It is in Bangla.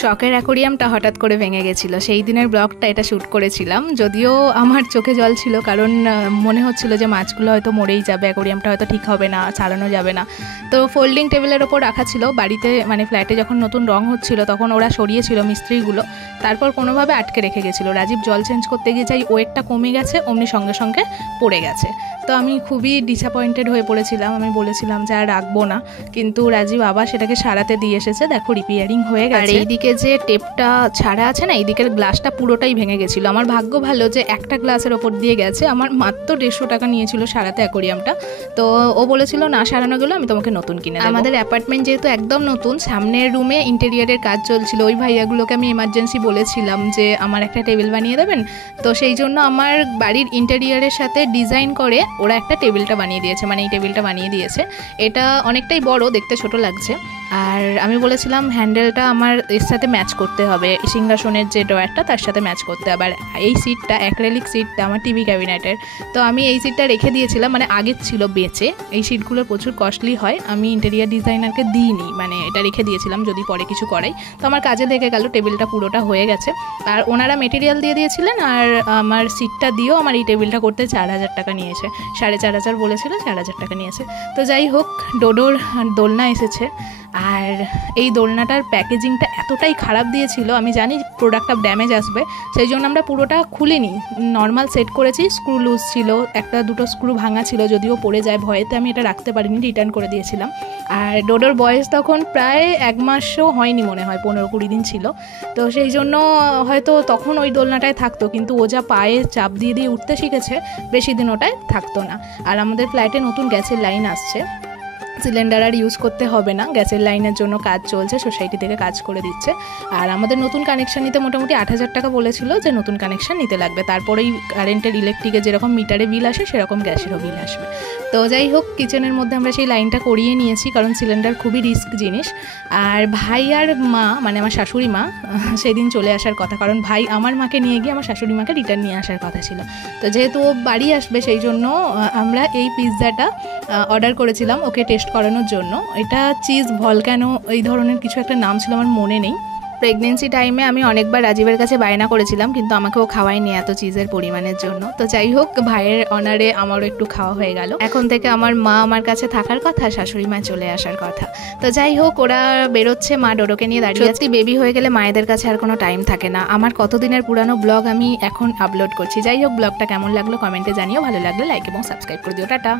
শখের অ্যাকোরিয়ামটা হঠাৎ করে ভেঙে গেছিলো। সেই দিনের ব্লগটা এটা শ্যুট করেছিলাম, যদিও আমার চোখে জল ছিল, কারণ মনে হচ্ছিল যে মাছগুলো হয়তো মরেই যাবে, অ্যাকোরিয়ামটা হয়তো ঠিক হবে না, চালানো যাবে না। তো ফোল্ডিং টেবিলের ওপর রাখা ছিল বাড়িতে, মানে ফ্ল্যাটে যখন নতুন রং হচ্ছিল তখন ওরা সরিয়েছিল মিস্ত্রিগুলো, তারপর কোনোভাবে আটকে রেখে গেছিলো। রাজীব জল চেঞ্জ করতে গিয়ে যাই ওয়েটটা কমে গেছে, অমনি সঙ্গে সঙ্গে পড়ে গেছে। তো আমি খুবই ডিসঅ্যাপয়েন্টেড হয়ে পড়েছিলাম, আমি বলেছিলাম যে আর রাখবো না, কিন্তু রাজীব আবার সেটাকে সারাতে দিয়ে এসেছে। দেখো রিপেয়ারিং হয়ে গেছে। আর এইদিকে যে টেপটা ছাড়া আছে না, এইদিকের গ্লাসটা পুরোটাই ভেঙে গেছিলো। আমার ভাগ্য ভালো যে একটা গ্লাসের ওপর দিয়ে গেছে, আমার মাত্র 150 টাকা নিয়েছিল সারাতে অ্যাকোরিয়ামটা। তো ও বলেছিল না সারানো গেলে আমি তোমাকে নতুন কিনে দেবো। আমাদের অ্যাপার্টমেন্ট যেহেতু একদম নতুন, সামনের রুমে ইন্টেরিয়ারের কাজ চলছিল, ওই ভাইয়াগুলোকে আমি এমার্জেন্সি বলেছিলাম যে আমার একটা টেবিল বানিয়ে দেবেন। তো সেই জন্য আমার বাড়ির ইন্টেরিয়ারের সাথে ডিজাইন করে ওরা একটা টেবিলটা বানিয়ে দিয়েছে, মানে এই টেবিলটা বানিয়ে দিয়েছে। এটা অনেকটাই বড়, দেখতে ছোট লাগছে। আর আমি বলেছিলাম হ্যান্ডেলটা আমার এর সাথে ম্যাচ করতে হবে, সিংহাসনের যে ড্রয়ারটা তার সাথে ম্যাচ করতে হবে। আর এই সিটটা অ্যাক্রেলিক সিটটা আমার টিভি ক্যাবিনেটের, তো আমি এই সিটটা রেখে দিয়েছিলাম, মানে আগের ছিল বেচে। এই সিটগুলো প্রচুর কস্টলি হয়, আমি ইন্টেরিয়ার ডিজাইনারকে দিইনি, মানে এটা রেখে দিয়েছিলাম যদি পরে কিছু করাই। তো আমার কাজে দেখে গেল টেবিলটা পুরোটা হয়ে গেছে। আর ওনারা মেটেরিয়াল দিয়ে দিয়েছিলেন, আর আমার সিটটা দিয়েও আমার এই টেবিলটা করতে 4000 টাকা নিয়েছে। 4500 বলেছিল, 4000 টাকা নিয়েছে। তো যাই হোক, ডোডোর দোলনা এসেছে। আর এই দোলনাটার প্যাকেজিংটা এতটাই খারাপ দিয়েছিল, আমি জানি প্রোডাক্টটা ড্যামেজ আসবে, সেই জন্য আমরা পুরোটা খুলিনি, নর্মাল সেট করেছি। স্ক্রু লুজ ছিল, একটা দুটো স্ক্রু ভাঙা ছিল, যদিও পড়ে যায় ভয়েতে আমি এটা রাখতে পারিনি, রিটার্ন করে দিয়েছিলাম। আর ডোডোর বয়স তখন প্রায় 1 মাসও হয়নি মনে হয়, 15-20 দিন ছিল। তো সেই জন্য হয়তো তখন ওই দোলনাটায় থাকতো, কিন্তু ও যা পায়ে চাপ দিয়ে দিয়ে উঠতে শিখেছে, বেশি দিন ওটায় থাকতো না। আর আমাদের ফ্ল্যাটে নতুন গ্যাসের লাইন আসছে, সিলিন্ডার আর ইউজ করতে হবে না, গ্যাসের লাইনের জন্য কাজ চলছে, সোসাইটি থেকে কাজ করে দিচ্ছে। আর আমাদের নতুন কানেকশান নিতে মোটামুটি 8000 টাকা বলেছিল যে নতুন কানেকশান নিতে লাগবে, তারপরেই কারেন্টের ইলেকট্রিকের যেরকম মিটারে বিল আসে সেরকম গ্যাসেরও বিল আসবে। তো যাই হোক, কিচেনের মধ্যে আমরা সেই লাইনটা করিয়ে নিয়েছি, কারণ সিলিন্ডার খুবই রিস্ক জিনিস। আর ভাই আর মা, মানে আমার শাশুড়ি মা সেদিন চলে আসার কথা, কারণ ভাই আমার মাকে নিয়ে গিয়ে আমার শাশুড়ি মাকে রিটার্ন নিয়ে আসার কথা ছিল। তো যেহেতু ও বাড়ি আসবে, সেই জন্য আমরা এই পিৎজাটা অর্ডার করেছিলাম ওকে টেস্ট করানোর জন্য। এটা চিজ ভলক্যানো এই ধরনের কিছু একটা নাম ছিল, আমার মনে নেই। প্রেগনেন্সি টাইমে আমি অনেকবার রাজীবের কাছে বায়না করেছিলাম, কিন্তু আমাকেও খাওয়ায়নি এত চিজের পরিমাণের জন্য। তো যাই হোক, ভাইয়ের অনারে আমারও একটু খাওয়া হয়ে গেল। এখন থেকে আমার মা আমার কাছে থাকার কথা, শাশুড়ি মা চলে আসার কথা। তো যাই হোক, ওরা বেরোচ্ছে, মা ডোডোকে নিয়ে দাঁড়িয়ে আছে। বেবি হয়ে গেলে মায়েদের কাছে আর কোনো টাইম থাকে না। আমার কতদিনের পুরানো ব্লগ আমি এখন আপলোড করছি। যাই হোক, ব্লগটা কেমন লাগলো কমেন্টে জানিও, ভালো লাগলে লাইক এবং সাবস্ক্রাইব করে দিও। টাটা।